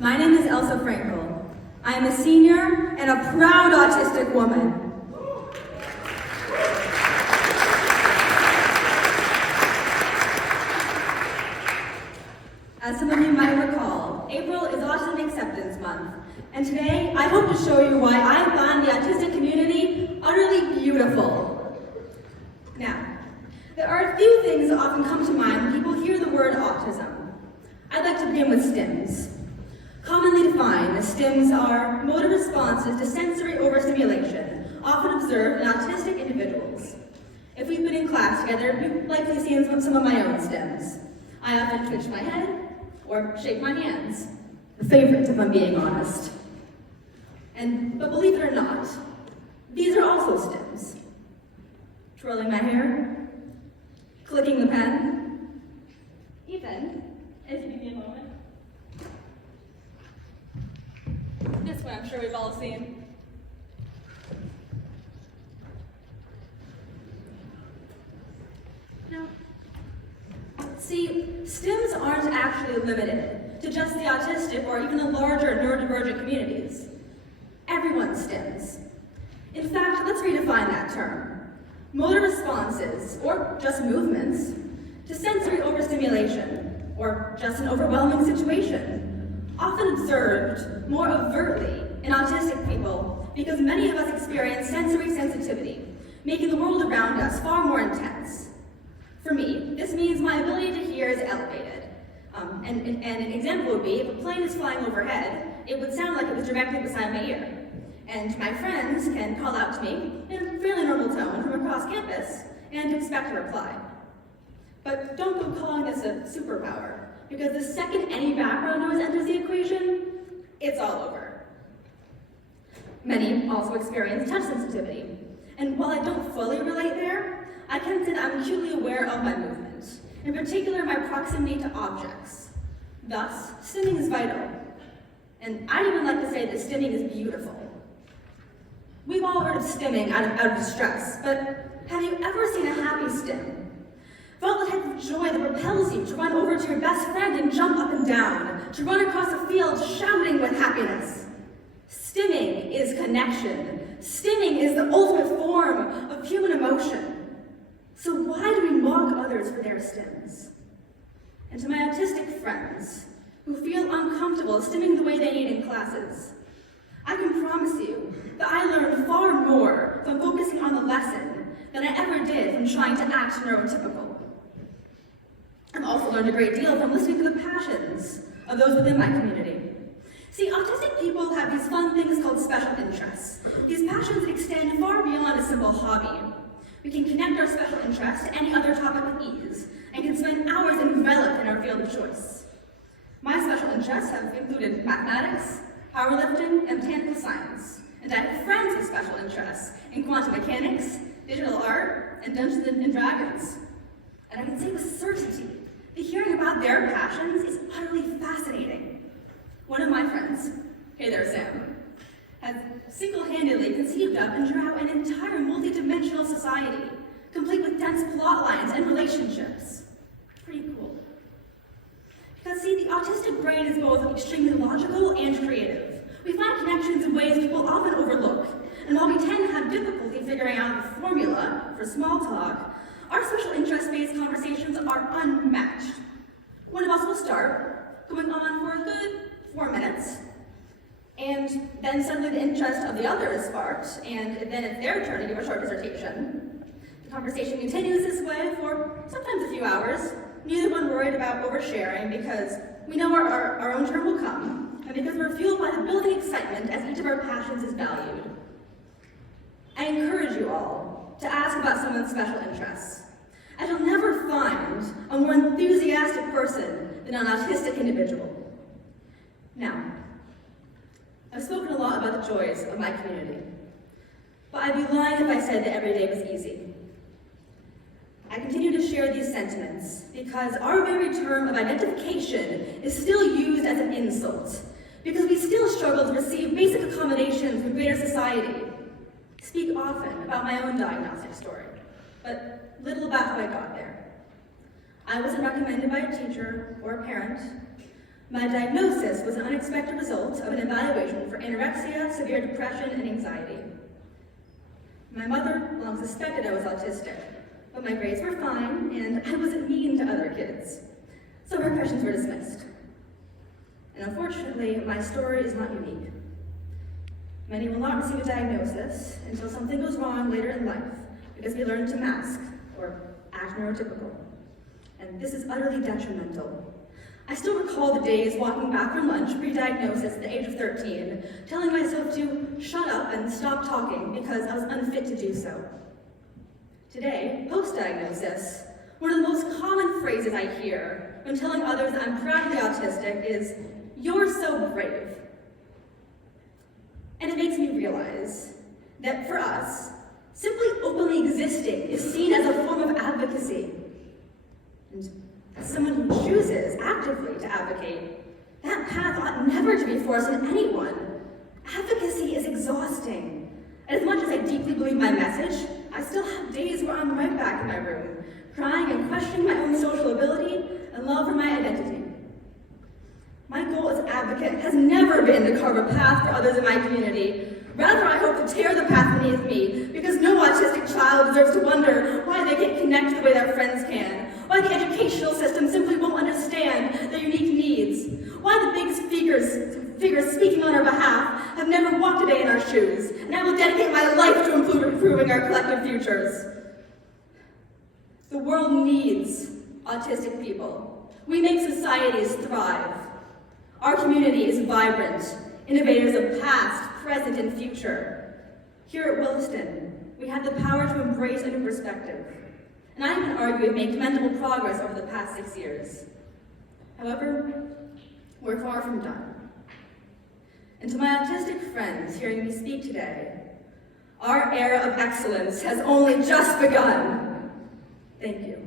My name is Elsa Frankel. I am a senior and a proud autistic woman. As some of you might recall, April is Autism Acceptance Month, and today I hope to show you why I find the autistic community utterly beautiful. Now, there are a few things that often come to mind when people hear the word autism. I'd like to begin with STIMs. Commonly defined, STIMs are motor responses to sensory overstimulation, often observed in autistic individuals. If we've been in class together, you've likely seen some of my own STIMs. I often twitch my head or shake my hands. The favorite, if I'm being honest. But believe it or not, these are also STIMs. Twirling my hair, clicking the pen, even, if you give me a moment, this one I'm sure we've all seen. Now, see, STIMs aren't actually limited to just the autistic or even the larger neurodivergent communities. Everyone STIMs. In fact, let's redefine that term. Motor responses, or just movements, to sensory overstimulation, or just an overwhelming situation, often observed more overtly in autistic people because many of us experience sensory sensitivity, making the world around us far more intense. For me, this means my ability to hear is elevated. And an example would be if a plane is flying overhead, it would sound like it was directly beside my ear. And my friends can call out to me in a fairly normal tone from across campus and expect a reply. But don't go calling this a superpower, because the second any background noise enters the equation, it's all over. Many also experience touch sensitivity. And while I don't fully relate there, I can say that I'm acutely aware of my movement, in particular my proximity to objects. Thus, stimming is vital. And I'd even like to say that stimming is beautiful. We've all heard of stimming out of distress, but have you ever seen a happy stim? Felt the type of joy that propels you to run over to your best friend and jump up and down, to run across a field shouting with happiness. Stimming is connection. Stimming is the ultimate form of human emotion. So why do we mock others for their stims? And to my autistic friends who feel uncomfortable stimming the way they need in classes, I can promise you that I learned far more from focusing on the lesson than I ever did from trying to act neurotypical. I've also learned a great deal from listening to the passions of those within my community. See, autistic people have these fun things called special interests. These passions extend far beyond a simple hobby. We can connect our special interests to any other topic with ease, and can spend hours enveloped in our field of choice. My special interests have included mathematics, powerlifting, and botanical science, and I have friends with special interests in quantum mechanics, digital art, and Dungeons and Dragons. And I can say with certainty that hearing about their passions is utterly fascinating. One of my friends, hey there Sam, has single-handedly conceived of and drew out an entire multi-dimensional society, complete with dense plot lines and relationships. Pretty cool. Because see, the autistic brain is both extremely logical and creative. We find connections in ways people often overlook, and while we tend to have difficulty figuring out the formula for small talk, our special interest-based conversations are unmatched. One of us will start, going on for a good 4 minutes, and then suddenly the interest of the other is sparked, and then it's their turn to give a short dissertation. The conversation continues this way for sometimes a few hours, neither one worried about oversharing because we know our own turn will come, and because we're fueled by the building excitement as each of our passions is valued. I encourage you all to ask about someone's special interests. I shall never find a more enthusiastic person than an autistic individual. Now, I've spoken a lot about the joys of my community, but I'd be lying if I said that every day was easy. I continue to share these sentiments because our very term of identification is still used as an insult, because we still struggle to receive basic accommodations with greater society. I speak often about my own diagnostic story, but little about how I got there. I wasn't recommended by a teacher or a parent. My diagnosis was an unexpected result of an evaluation for anorexia, severe depression, and anxiety. My mother long suspected I was autistic, but my grades were fine, and I wasn't mean to other kids, so her questions were dismissed. And unfortunately, my story is not unique. Many will not receive a diagnosis until something goes wrong later in life, because we learn to mask or act neurotypical. And this is utterly detrimental. I still recall the days walking back from lunch pre-diagnosis at the age of 13, telling myself to shut up and stop talking because I was unfit to do so. Today, post-diagnosis, one of the most common phrases I hear when telling others that I'm proudly autistic is, "You're so brave." And it makes me realize that for us, simply openly existing is seen as a form of advocacy. And as someone who chooses actively to advocate, that path ought never to be forced on anyone. Advocacy is exhausting. And as much as I deeply believe my message, I still have days where I'm right back in my room, crying and questioning my own social ability and love for my identity. My goal as an advocate has never been to carve a path for others in my community. Rather, I hope to tear the path beneath me, because no autistic child deserves to wonder why they can't connect the way their friends can, why the educational system simply won't understand their unique needs, why the big figures speaking on our behalf have never walked a day in our shoes, and I will dedicate my life to improving our collective futures. The world needs autistic people. We make societies thrive. Our community is vibrant, innovators of past, present, and future. Here at Williston, we have the power to embrace a new perspective. And I can argue we've made commendable progress over the past 6 years. However, we're far from done. And to my autistic friends hearing me speak today, our era of excellence has only just begun. Thank you.